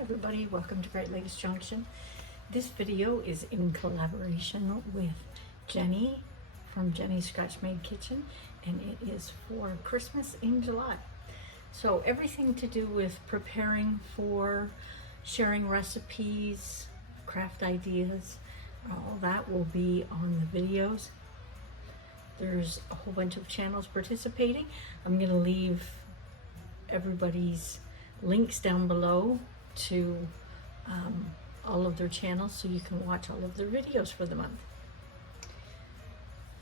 everybody, welcome to Great Lakes Junction. This video is in collaboration with Jeni from Jeni's Scratch Made Kitchen, and it is for Christmas in July. So everything to do with preparing for, sharing recipes, craft ideas, all that will be on the videos. There's a whole bunch of channels participating. I'm going to leave everybody's links down below to all of their channels so you can watch all of their videos for the month.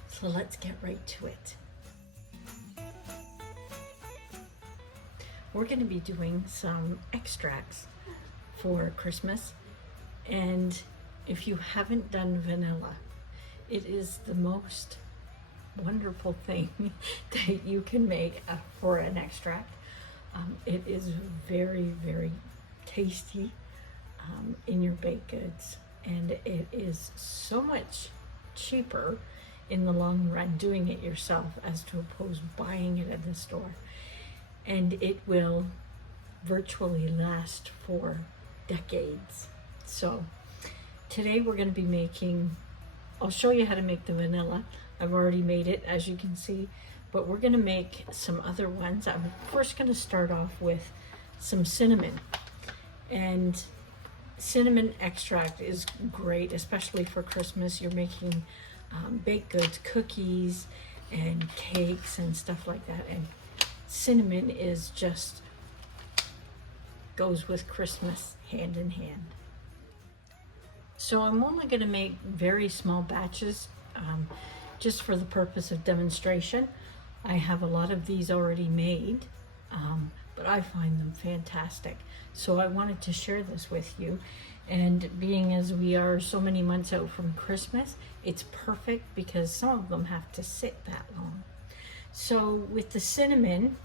So let's get right to it. We're going to be doing some extracts for Christmas, and if you haven't done vanilla, it is the most wonderful thing that you can make for an extract. It is very, very tasty in your baked goods, and it is so much cheaper in the long run doing it yourself as to oppose buying it at the store, and it will virtually last for decades. So today we're going to be making, I'll show you how to make the vanilla. I've already made it, as you can see, but we're going to make some other ones. I'm first going to start off with some cinnamon, and cinnamon extract is great, especially for Christmas. You're making baked goods, cookies and cakes and stuff like that, and cinnamon is just goes with Christmas hand in hand. So I'm only going to make very small batches just for the purpose of demonstration. I have a lot of these already made, but I find them fantastic. So I wanted to share this with you. And being as we are so many months out from Christmas, it's perfect because some of them have to sit that long. So with the cinnamon,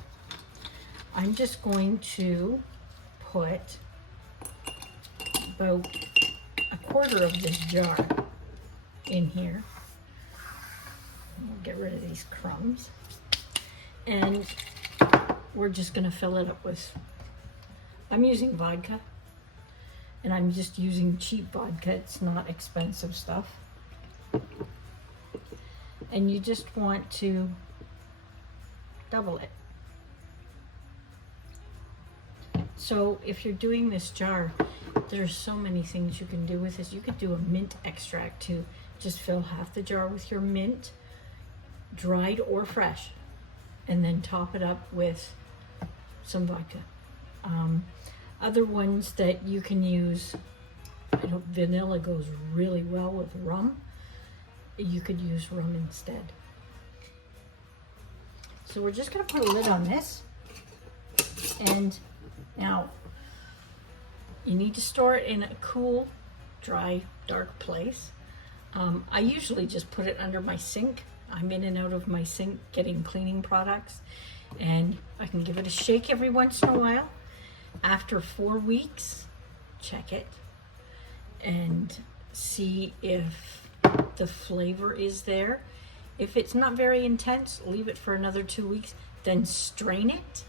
I'm just going to put about a quarter of this jar in here. We'll get rid of these crumbs. And we're just going to fill it up with, I'm using vodka, and I'm just using cheap vodka. It's not expensive stuff. And you just want to double it. So if you're doing this jar, there's so many things you can do with this. You could do a mint extract too. Just fill half the jar with your mint, dried or fresh, and then top it up with some vodka. Other ones that you can use, I know vanilla goes really well with rum. You could use rum instead. So we're just going to put a lid on this, and now you need to store it in a cool, dry, dark place. I usually just put it under my sink. I'm in and out of my sink getting cleaning products, and I can give it a shake every once in a while. After 4 weeks, check it and see if the flavor is there. If it's not very intense, leave it for another 2 weeks, then strain it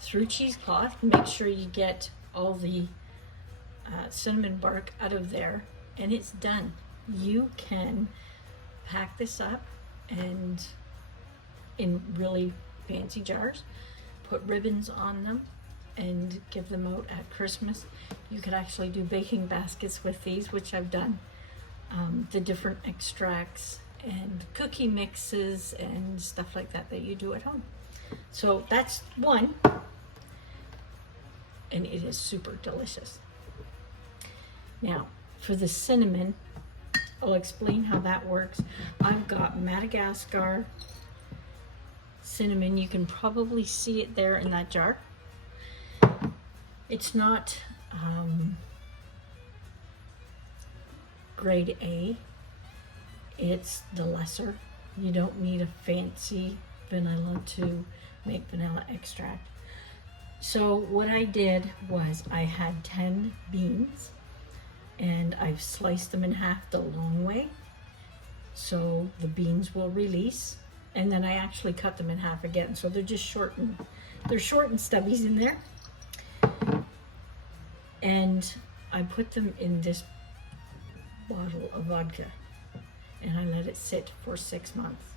through cheesecloth. Make sure you get all the cinnamon bark out of there, and it's done. You can pack this up and in really fancy jars, put ribbons on them, and give them out at Christmas. You could actually do baking baskets with these, which I've done. The different extracts and cookie mixes and stuff like that that you do at home. So that's one, and it is super delicious. Now for the cinnamon, I'll explain how that works. I've got Madagascar cinnamon. You can probably see it there in that jar. It's not grade A. It's the lesser. You don't need a fancy vanilla to make vanilla extract. So what I did was I had 10 beans, and I've sliced them in half the long way so the beans will release, and then I actually cut them in half again, so they're just short and they're short and stubbies in there. And I put them in this bottle of vodka and I let it sit for 6 months.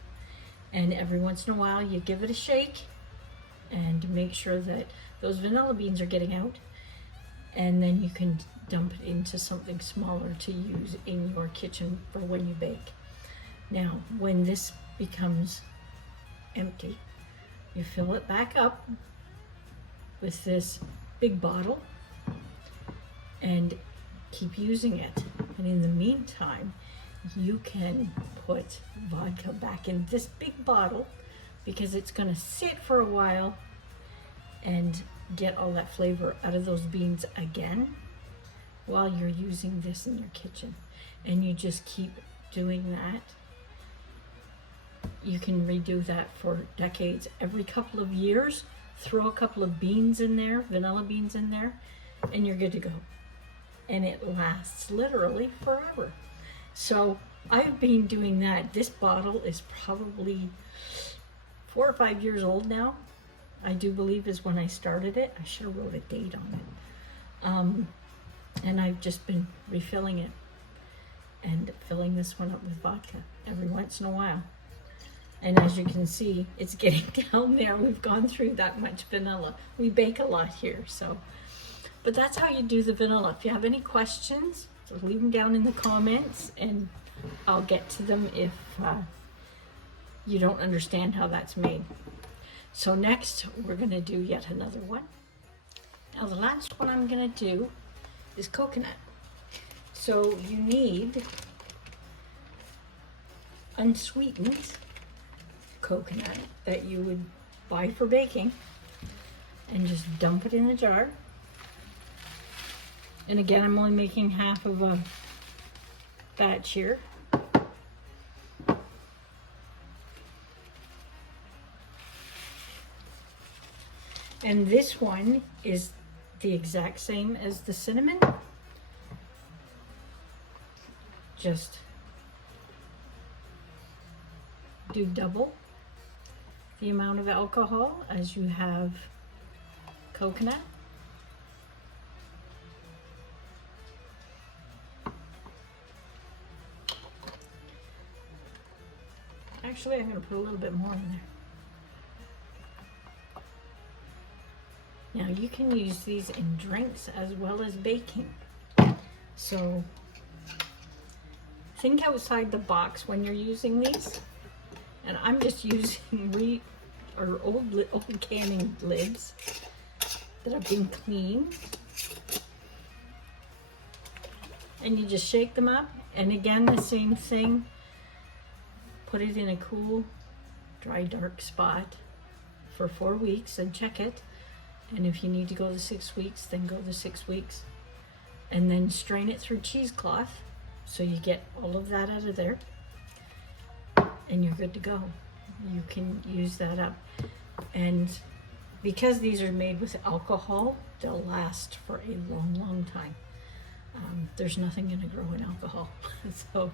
And every once in a while you give it a shake and make sure that those vanilla beans are getting out, and then you can dump it into something smaller to use in your kitchen for when you bake. Now, when this becomes empty, you fill it back up with this big bottle and keep using it. And in the meantime, you can put vodka back in this big bottle because it's going to sit for a while and get all that flavor out of those beans again while you're using this in your kitchen. And you just keep doing that. You can redo that for decades. Every couple of years, throw a couple of beans in there, vanilla beans in there, and you're good to go. And it lasts literally forever. So I've been doing that. This bottle is probably 4 or 5 years old now. I do believe is when I started it. I should have wrote a date on it. And I've just been refilling it and filling this one up with vodka every once in a while. And as you can see, it's getting down there. We've gone through that much vanilla. We bake a lot here, so. But that's how you do the vanilla. If you have any questions, just leave them down in the comments and I'll get to them if you don't understand how that's made. So next, we're gonna do yet another one. Now the last one I'm gonna do is coconut. So you need unsweetened coconut that you would buy for baking and just dump it in a jar. And again, I'm only making half of a batch here. And this one is the exact same as the cinnamon. Just do double the amount of alcohol as you have coconut. Actually, I'm going to put a little bit more in there. Now you can use these in drinks as well as baking. So think outside the box when you're using these. And I'm just using old canning lids that have been cleaned. And you just shake them up. And again, the same thing. Put it in a cool, dry, dark spot for 4 weeks and check it. And if you need to go the 6 weeks, then go the 6 weeks. And then strain it through cheesecloth so you get all of that out of there. And you're good to go. You can use that up. And because these are made with alcohol, they'll last for a long, long time. There's nothing going to grow in alcohol. So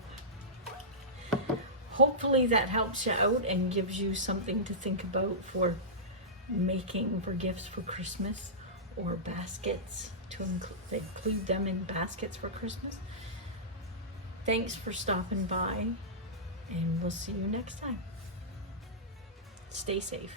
hopefully that helps you out and gives you something to think about for making for gifts for Christmas or baskets, to include them in baskets for Christmas. Thanks for stopping by, and we'll see you next time. Stay safe.